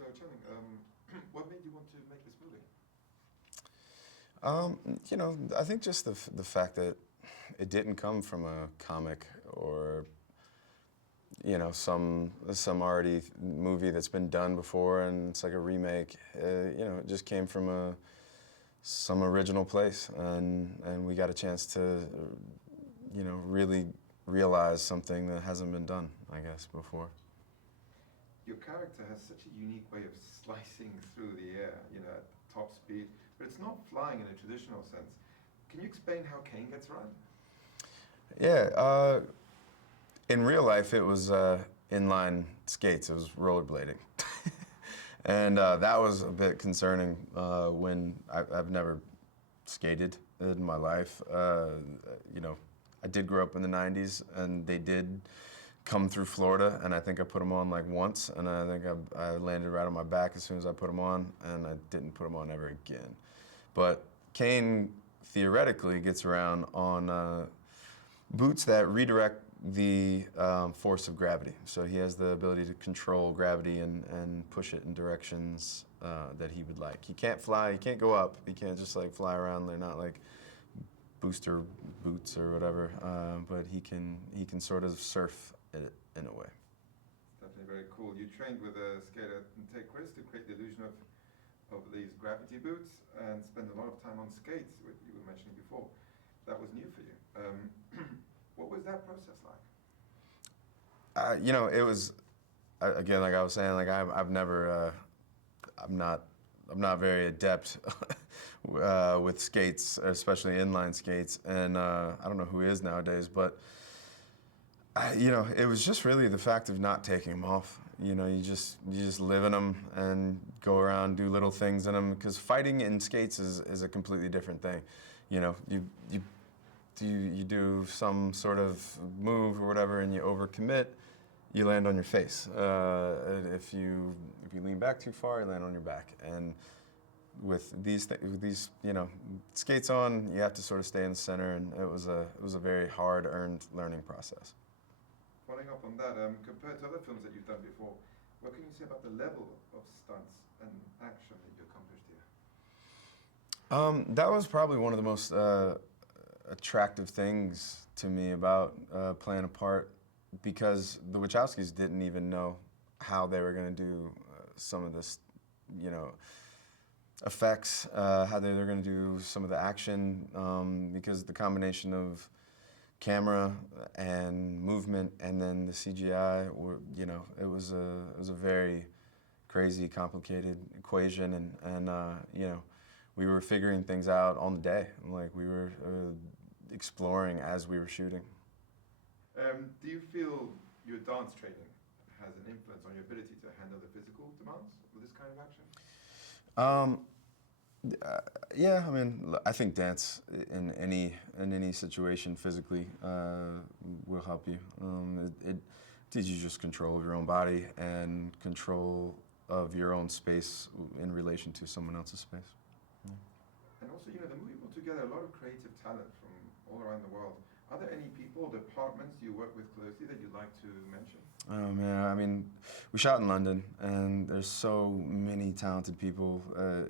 So, Channing, what made you want to make this movie? You know, I think just the fact that it didn't come from a comic or some already movie that's been done before and it's like a remake. It just came from some original place, and we got a chance to really realize something that hasn't been done, I guess, before. Your character has such a unique way of slicing through the air, at top speed, but it's not flying in a traditional sense. Can you explain how Kane gets around? Yeah, in real life it was inline skates, it was rollerblading. And that was a bit concerning when I've never skated in my life. I did grow up in the 90s, and they did come through Florida, and I think I put them on like once, and I think I landed right on my back as soon as I put them on, and I didn't put them on ever again. But Kane theoretically gets around on boots that redirect the force of gravity. So he has the ability to control gravity and push it in directions that he would like. He can't fly, he can't go up, he can't just like fly around. They're not like booster boots or whatever, but he can sort of surf it in a way. Definitely very cool. You trained with a skater Chris to create the illusion of these gravity boots and spend a lot of time on skates, which you were mentioning before. That was new for you. What was that process like? It was, again, like I was saying, like I'm not very adept with skates, especially inline skates, and I don't know who is nowadays, but it was just really the fact of not taking them off. You just live in them and go around, do little things in them, because fighting in skates is a completely different thing. You do some sort of move or whatever, and you overcommit, you land on your face. If you lean back too far, you land on your back. And with these skates on, you have to sort of stay in the center, and it was a very hard-earned learning process. Following up on that, compared to other films that you've done before, what can you say about the level of stunts and action that you accomplished here? That was probably one of the most attractive things to me about playing a part, because the Wachowskis didn't even know how they were going to do some of this, effects, how they were going to do some of the action, because the combination of camera and movement and then the CGI, it was a very crazy, complicated equation, and we were figuring things out on the day. Like, we were exploring as we were shooting. Do you feel your dance training has an influence on your ability to handle the physical demands of this kind of action? Yeah, I mean, I think dance in any situation physically will help you. It teaches you just control of your own body and control of your own space in relation to someone else's space. Yeah. And also, the movie brought together a lot of creative talent from all around the world. Are there any people, departments you work with closely that you'd like to mention? Oh man, I mean, we shot in London, and there's so many talented people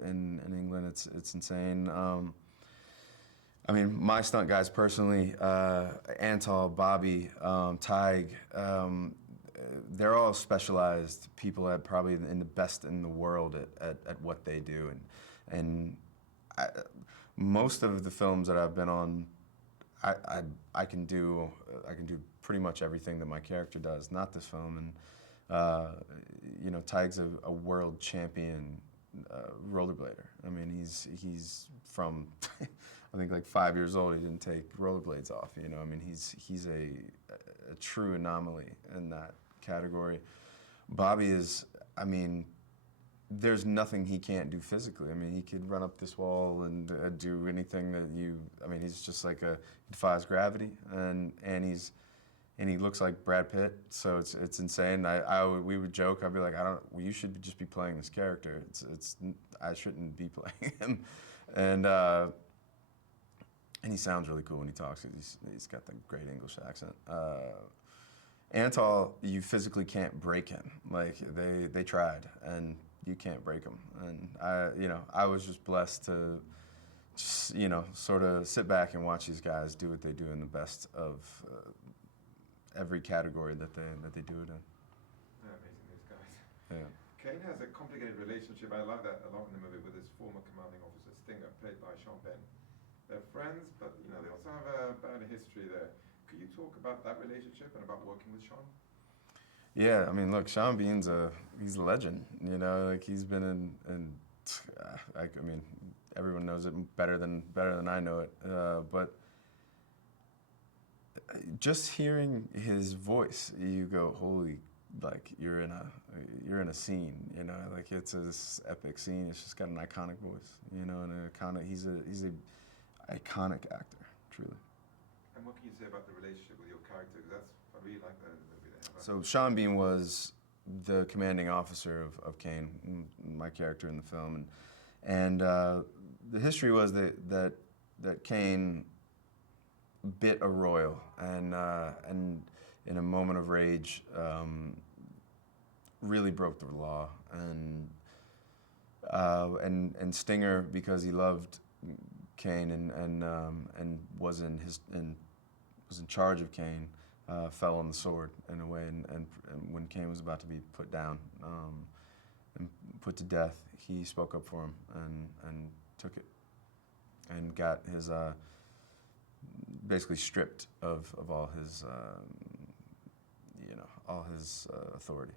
in England. It's insane. I mean, my stunt guys personally, Antal, Bobby, Tig, they're all specialized people that probably in the best in the world at what they do, and most of the films that I've been on, I can do pretty much everything that my character does. Not this film, and Tig's a world champion rollerblader. I mean, he's from I think like 5 years old. He didn't take rollerblades off. I mean, he's a true anomaly in that category. Bobby is, I mean, there's nothing he can't do physically. I mean, he could run up this wall and do anything that I mean, he's just like he defies gravity, and he looks like Brad Pitt, so it's insane. We would joke. I'd be like, well, you should just be playing this character. I shouldn't be playing him, and he sounds really cool when he talks. He's got the great English accent. Antal, you physically can't break him. Like, they tried, and you can't break them. And I was just blessed to just, sort of sit back and watch these guys do what they do in the best of every category that they do it in. Yeah, amazing, these guys. Yeah. Kane has a complicated relationship, I like that a lot in the movie, with his former commanding officer, Stinger, played by Sean Penn. They're friends, but they also have a bad history there. Could you talk about that relationship and about working with Sean? Yeah, I mean, look, Sean Bean's he's a legend. Like he's been in I mean, everyone knows it better than I know it. But just hearing his voice, you go, holy, like you're in a scene. Like it's this epic scene. It's just got an iconic voice. And he's a iconic actor, truly. And what can you say about the relationship with your character? Because I really like that in the movie. So Sean Bean was the commanding officer of Kane, my character in the film, and the history was that Kane bit a royal, and in a moment of rage, really broke the law, and Stinger, because he loved Kane and was in charge of Kane, fell on the sword in a way, and when Kane was about to be put down and put to death, he spoke up for him and took it and got his basically stripped of all his authority.